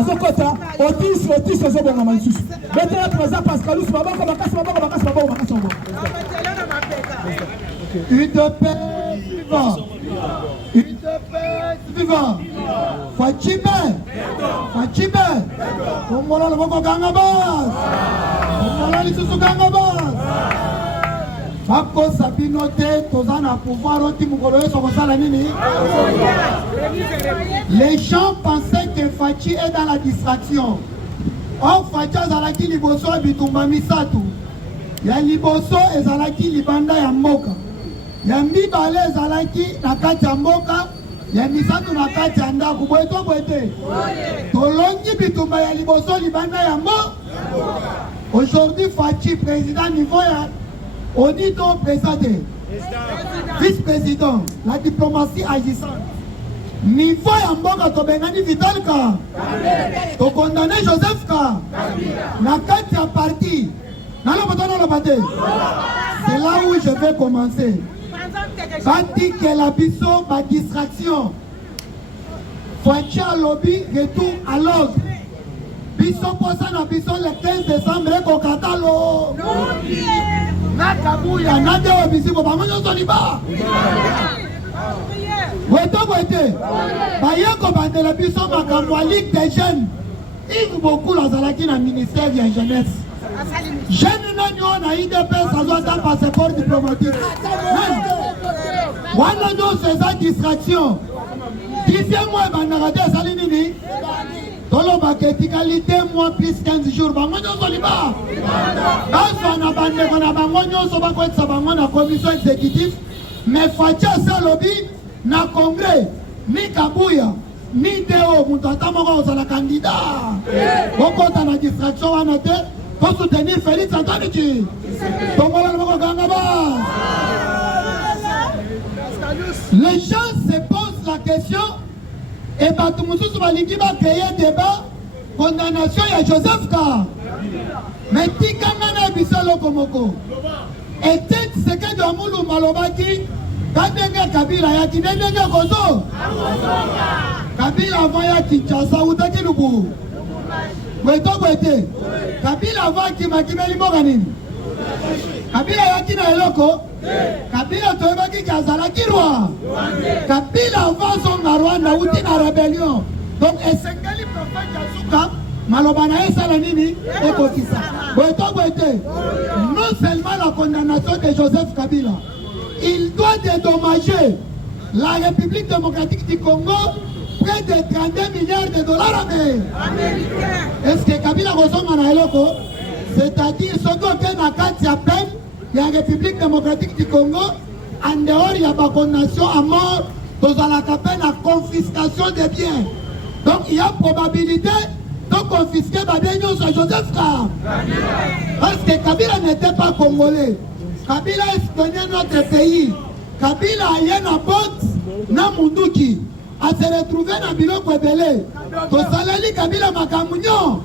azokota otis ezobonga malisusu betela président Pascalus baboko makasi UDPS vivant. UDPS vivant. Fachime. Kongola loboko ganga bas. Kongola lisusu ganga bas. Bako sabino te tozana pouvoir oti mukolo yeso kosala nini? Les gens pensaient que Fachi est dans la distraction. Or Fachi azalaki liboso bitumba misatu. Ya liboso ezalaki libanda ya mboka. Ya mibale ezalaki na kati ya mboka. Ya misatu na kati ya ndako. Boete. Tolongi bitumba ya liboso libanda ya mboka. Aujourd'hui Fachi président niveau ya on dit ton président, vice-président, la diplomatie agissante. Niveau Yamboka Tobengani Vital Ka, to condamné Joseph Ka, la carte à parti. C'est là où je vais commencer. Bati que la biso, ma distraction. Facha lobby, retour à l'ordre. Biso posa na biso le 15 décembre, Kokatalo. Nakabuya, Nadia Obisibo, Bamanyo Soliba. Wete, Bayeko Bandela Biso, Makamwalik des jeunes. Il beaucoup la Zalaki dans le ministère de la jeunesse. Jeunes n'ont pas IDPS, ça doit être un passeport diplomatique. Voilà donc ces distractions. 10e mois, Banarade Salinini. Dans l'obacéticalité, moins plus 15 jours. Bamanyo Soliba. Baswana Bandekona Bamanyo Sobakwet Sabangon, la commission exécutive. Mais Fatia Salobi, na congrès, ni Kabuya, ni Deo, Moutata Moro, c'est la candidat. Pourquoi t'as la distraction à noter pour soutenir Félix Antoine? Les gens se posent la question et Batoumoussou Soubaliki va créer un débat condamnation à Joseph Ka. Mais Tikangana Bissalo Komoko. Et peut-être ce que Dwamoulou Malobaki, Kadenga Kabila Yaki, Nenga Kozo. Kabila Vaya Kinshasa ou Takilubu. Weto Wete. Kabila Vaki Makimeli Moganin. Kabila Yaki na Eloko. Kabila Toebaki Kazala Kirwa. Kabila va Rwanda ou na rébellion. Donc, Esengeli prophète Yasuka, Malobana et Salanini et Kotisa. Non seulement la condamnation de Joseph Kabila, il doit dédommager la République démocratique du Congo près de 32 milliards de dollars américains. Est-ce que Kabila ressemble à Eloko? C'est-à-dire, ce qu'on a quatre à peine, la République démocratique du Congo, en dehors, il y a pas condamnation à mort, dans la peine à confiscation des biens. Donc, il y a probabilité de confisquer Badenyo sur Joseph Ka. Parce que Kabila n'était pas congolais. Kabila espionnait notre pays. Kabila a eu un pote, na Munduki, à se retrouver dans le biloko ebele. Tosalali Kabila Makamunyo.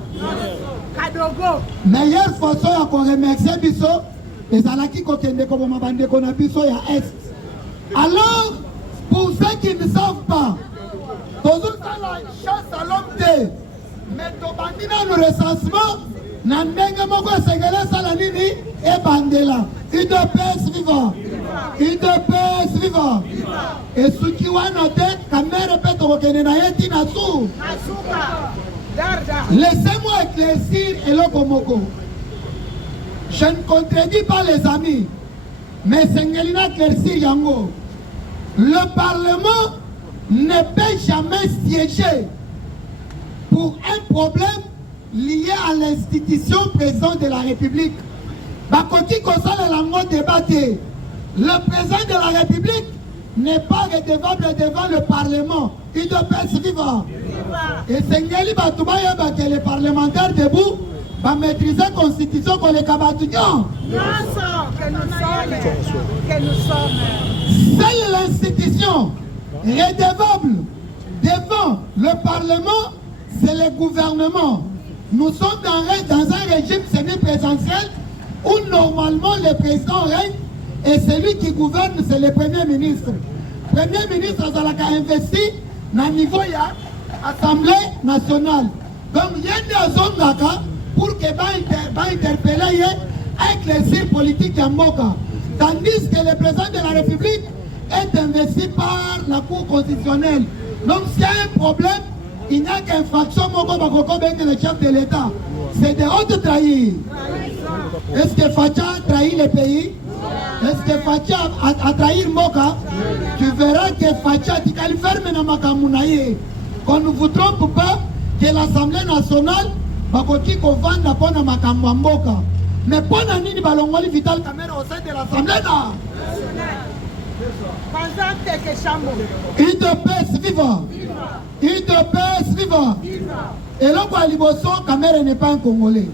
Meilleure façon à qu'on remercie Bisso, les alaki kokende comme mabande qu'on a Bisso ya Est. Alors, pour ceux qui ne savent pas, toujours la chasse à l'homme, mais tobandina le recensement, Nandenge Moko Segele Salanini et Bandela. UDPS vivant. UDPS vivant. Et ce qui va noter, Kamere Petro Kenenaeti Nassou. Laissez-moi éclaircir Eloko Moko. Je ne contredis pas les amis, mais Sengelina éclaircir Yango. Le Parlement ne peut jamais siéger pour un problème lié à l'institution présente de la République. Bakoti Kosal Lango débatté. Le président de la République n'est pas redevable devant le Parlement. Il doit être vivant. Et Sengeli Batoubaya, que les parlementaires debout va maîtriser la constitution pour les Kabatounions. Seule l'institution redevable devant le Parlement, c'est le gouvernement. Nous sommes dans un régime semi-présidentiel où normalement le président règne et celui qui gouverne, c'est le Premier ministre. Le Premier ministre a investi dans le niveau de l'Assemblée nationale. Donc il y a des zones pour que va interpeller avec les cibles politiques à Moka. Tandis que le président de la République est investi par la Cour constitutionnelle. Donc s'il y a un problème, il n'y a qu'infraction le chef de l'État. C'est de haute trahir. Est-ce que Facha a trahi le pays? Est-ce que Facha a trahi Moka? Tu verras que Facha dit qu'elle ferme na makamounaye. Qu'on ne vous trompe pas que l'Assemblée nationale va continuer qu'on vende pour na makamouamboka. Mais pour na nini balongoli Vital Kamerhe au sein de l'Assemblée na? UDPS viva! UDPS viva! Et là, quoi, Liboso, Kamerhe n'est pas un Congolais.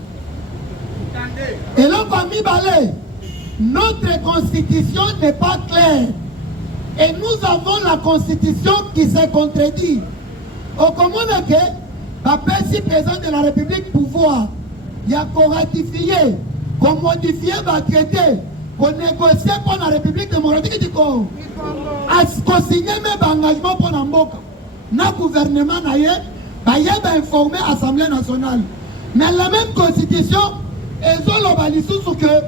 Et là, quoi, Mibale, notre constitution n'est pas claire. Et nous avons la constitution qui se contredit. Au commande que, si président de la République pouvoir, il y a qu'on ratifier, qu'on modifie, qu'on traiter, qu'on négocie pour la République démocratique du Congo. À ce qu'on signe même engagement pour l'Amboka. Notre gouvernement n'a pas informé l'Assemblée nationale. Mais la même constitution, ils ont l'obalisous que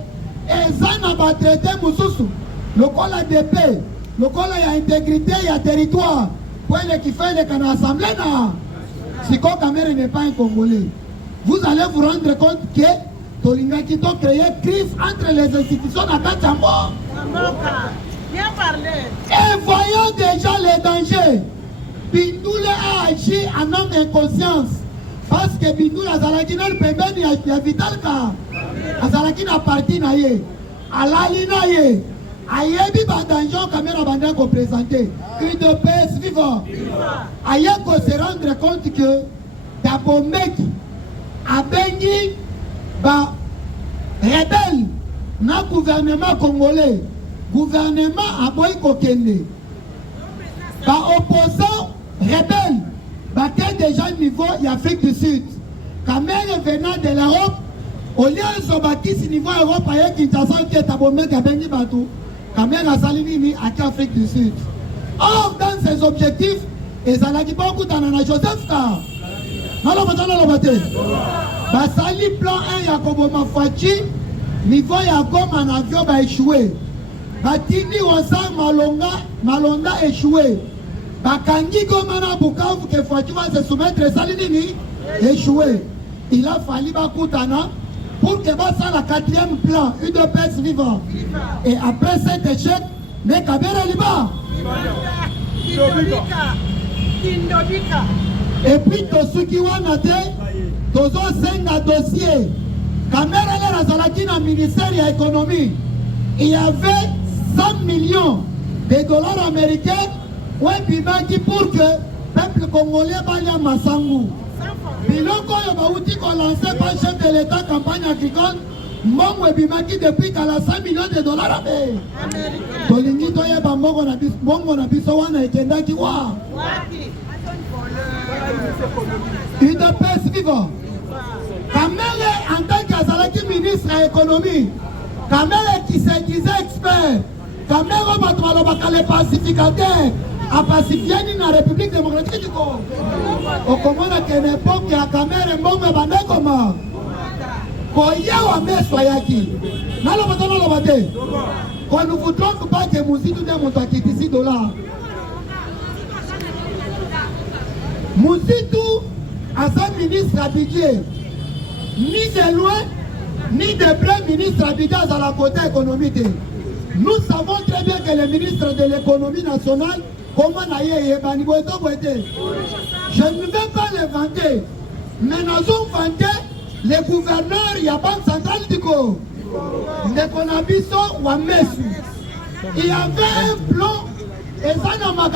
ils ont traité Moussoussou. Le col a des paix, le col a intégrité, il y a territoire. Pour les qui fait l'Assemblée, si Kamerhe n'est pas un Congolais, vous allez vous rendre compte que Tolinga Kito a créé crise entre les institutions à Kachambo. Bien parlé. Et voyons déjà les dangers. Bindoule a agi en homme inconscience. Parce que Bindoule a Zalaki n'a pas bien a Vital Ka. A Zalaki n'a parti naïe. A Lali naïe. A Yebi Badanjon Kamerhe Banda qu'on présentait. UDPS vivant. A Yeko se rendre compte que d'abord mec a béni ba rebelle na gouvernement congolais. Gouvernement a boy kokende. Ba opposant rebelle. Ba quel déjà niveau y Afrique du Sud. Kamerhe venant de l'Europe. Au lieu de se bâtir niveau Europe, il y a Kinshasa qui est abonné à Benji Batou. Kamerhe a salini à Afrique du Sud. Or, dans ses objectifs, et ça n'a pas beaucoup d'anana Joseph Ka. Non, Basali plan 1 Yakobo Mafachi, niveau Yakom en avion va échouer. Batini Wasa Malonda échoué. Bakangi Gomana Bukavu que Fachi va se soumettre Salinini échoué. Il a fallu Bakutana pour que ça la 4e plan, UDPS vivant. Et après cet échec, mais Kamerhe Liba. Et puis Tosuki Wanate, Tozo Senga dossier. Kamerhe Razalaki dans le ministère de l'économie. Il y avait 100 millions de dollars américains pour que le peuple congolais baille Massangu. Biloko Yobauti qu'on lancé par le chef de l'État campagne agricole, Mbongo Bimaki depuis qu'elle a 100 millions de dollars américains. Tolingi Toye Bambongo na biso wana ekendaki wa. UDPS vivant. Kamerhe en tant qu'Azalaki ministre de l'économie, Kamerhe qui se disait expert, Kamerhe Batoualobaka les pacificateurs, a pacifié la République démocratique du Congo. Au Congo, à une époque, à Kamerhe Mbongo Bande comment Koyewa Mesoyaki. Qu'on ne vous trompe pas que Mouzitou de Montaki ici $. Mouzitou, à son ministre à budget, ni de loin, ni de près, ministre à budget à la côté économique. Nous savons très bien que le ministre de l'économie nationale, comment je ne vais pas le vanter, mais nous avons vanté le gouverneur, il y a pas de centrale du Congo. Il y avait un plan, et ça n'a pas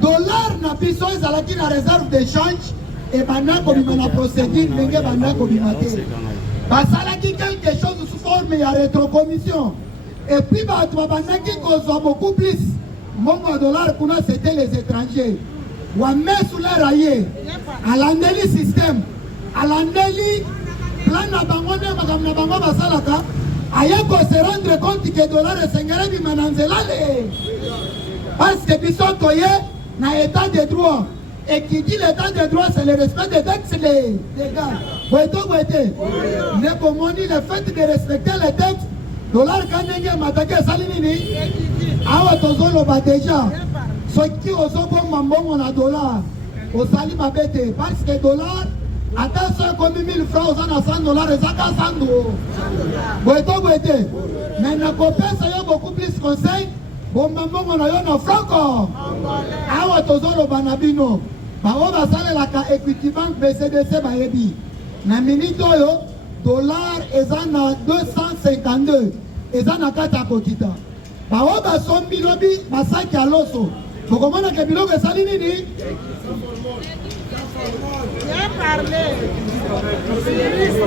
dollar na biso ezalaki na réserve d'échange et bana kobima na procédure ndenge bana kobima te basalaki quelque chose sous forme ya rétrocommission et puis bato babandaki kozwa beaucoup plus mbongo ya dollar kuna c'était les étrangers wamesu lera ye alandeli système alandeli plan na bango nde makambo na bango basalaka aye kose rendre compte que dollar esengeli bima na nzela le parce que biso toye na état de droit Et qui dit l'état de droit, c'est le respect des textes légaux. Le fait de respecter les textes, dollar kanenge matake salinini. Awa tozolo ba déjà. Ce qui osobo mambongo na dollar, au sali babete parce que dollar attends 50 000 francs aux $100 et ça 100 $. Mais na copé ça y a beaucoup plus conseil. Bon mambongo na yo na franco. Awa tozolo banabino. Bao basale la ka Equity Bank BCDC bayebi. Na minute oyo dollar ezana 252. Ezana kata kokita. Bao basombi lobi basaki aloso. Bokomona ke biloko esali nini? Bien parlé.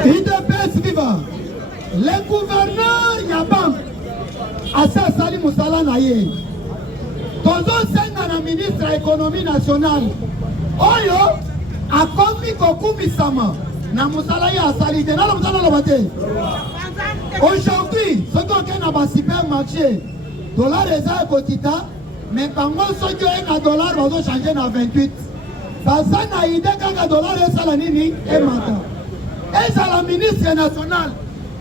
IDPS viva. Le gouverneur Yabam asa sali musala na ye. Tozo senga na ministre de l'économie nationale. Oyo akomi kokumisama na musala ya asali de na musala lobate. Aujourd'hui, ce qu'on a dans le supermarché, dollar eza kotita, mais quand on se dit un dollar, on va changer à 28. Parce que na idée qu'un dollar est la nini et maintenant. Est à la ministre nationale,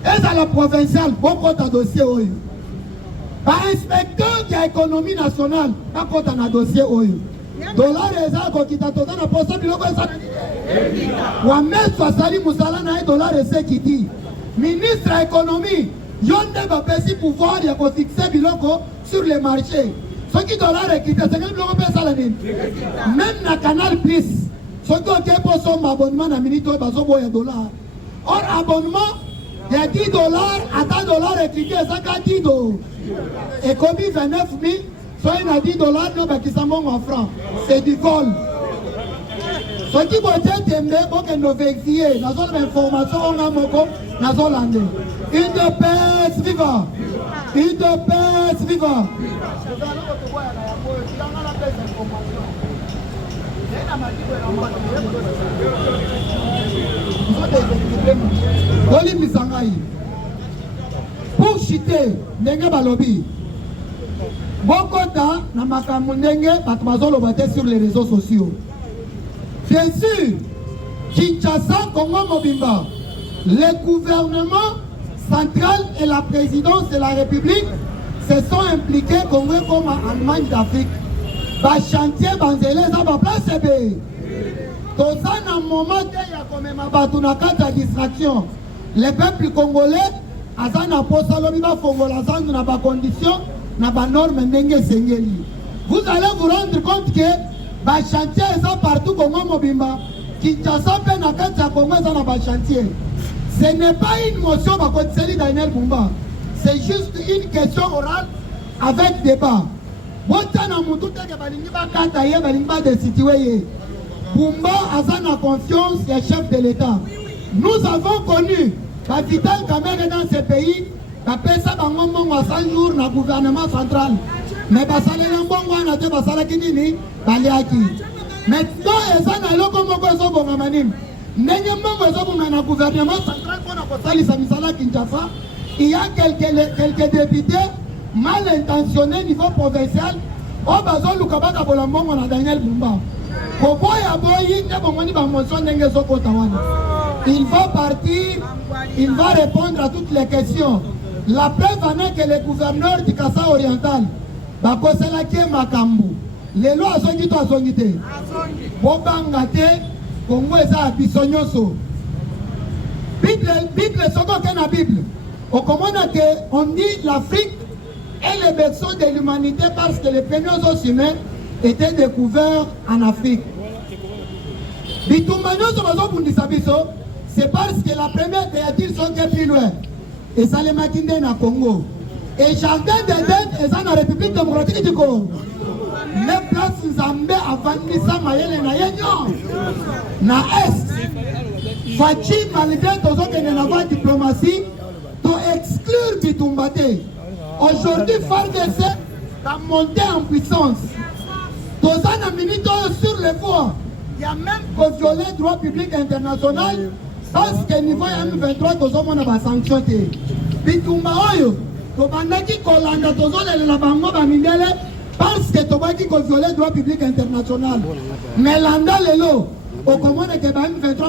est à la provinciale, beaucoup de dossiers oyo. Par inspecteur de l'économie nationale, pas contre un dossier oyo. Dollar eza kotita, tout ça n'a pas ça, biloko eza nini. Wa mettre sali musala na dollar eza kiti. Ministre de l'économie, yonde va passer pouvoir de fixer biloko sur les marchés. Ce qui dollar est quitté, c'est que biloko pèse la ligne. Même na Canal Plus, ce qui est pour son abonnement à minute, il y a $. Or, abonnement, il y a $10, à $10 est quitté, ça a $10. Et comme il 29 000, soit il y a $10, non, qui s'en vont en francs. C'est du vol. Ce qui peut être aimé, pour que nous vérifions, nous avons l'information, on a moko, nous avons l'année. Une de paix viva. Une de paix viva. Pour chuter, ndenge balobi. Bokota na makambo ndenge bato bazolobate sur les réseaux sociaux. Bien sûr, Kinshasa, Congo Mobimba, le gouvernement central et la présidence de la République se sont impliqués Congo comme en Allemagne d'Afrique. Ba chantier banzele za ba place be. Toza na moment te ya komema batu na kata distraction. Le peuple congolais azana posa lobi ba fongola zangu na ba conditions na ba norme ndenge sengeli. Vous allez vous rendre compte que ba chantier eza partout Congo Mobimba. Kinshasa pe na kati ya Congo eza na ba chantier. Ce n'est pas une motion ba kotiseli Daniel Bumba. C'est juste une question orale avec débat. Botana mutu teke balingi ba kata ye balingi ba destituer ye. Bumba azana confiance des chefs de l'État. Nous avons connu la Vital Kamerhe dans ce pays, la pesa bango mbongo à 100 jours na gouvernement central. Mais basalela mbongo na te basala kinini baliaki. Maintenant ezana eloko moko ezobonga manini. Ndenge mbongo ezobonga na gouvernement central pour na kosalisa misala Kinshasa. Il y a quelques députés mal intentionnés au niveau provincial. Oh bazon lukabaka bolambongo na Daniel Bumba. Il va partir, il va répondre à toutes les questions. La preuve en est que le gouverneur du Kassa oriental, Bakosela Kie Makambu, les lois sont dites à son idée. Bobangate, Congo eza bisonyoso. Bible, c'est quoi la Bible? On dit l'Afrique est le berceau de l'humanité parce que les premiers os humains étaient découverts en Afrique. C'est parce que la première créature sont plus loin. Et ça les maquinde na Congo. Et Jardin d'Éden est dans la République démocratique du Congo. Les places Zambé avant Nissa Mayele na Yenyo. Na Est. Fachi malgré tous autres qui n'ont pas de diplomatie, pour exclure Bitumbate. Aujourd'hui, FARDC a monté en puissance. Dans un minute sur les voies, il y a même pour violer le droit public international parce que niveau M23, tous on a sanctionné. Bitumba Oyo, Kobandaki Kolanda, tous on a la bango bamindele, parce que tobaki ko violer droit public international. Mais landa lelo, au commande que ba M23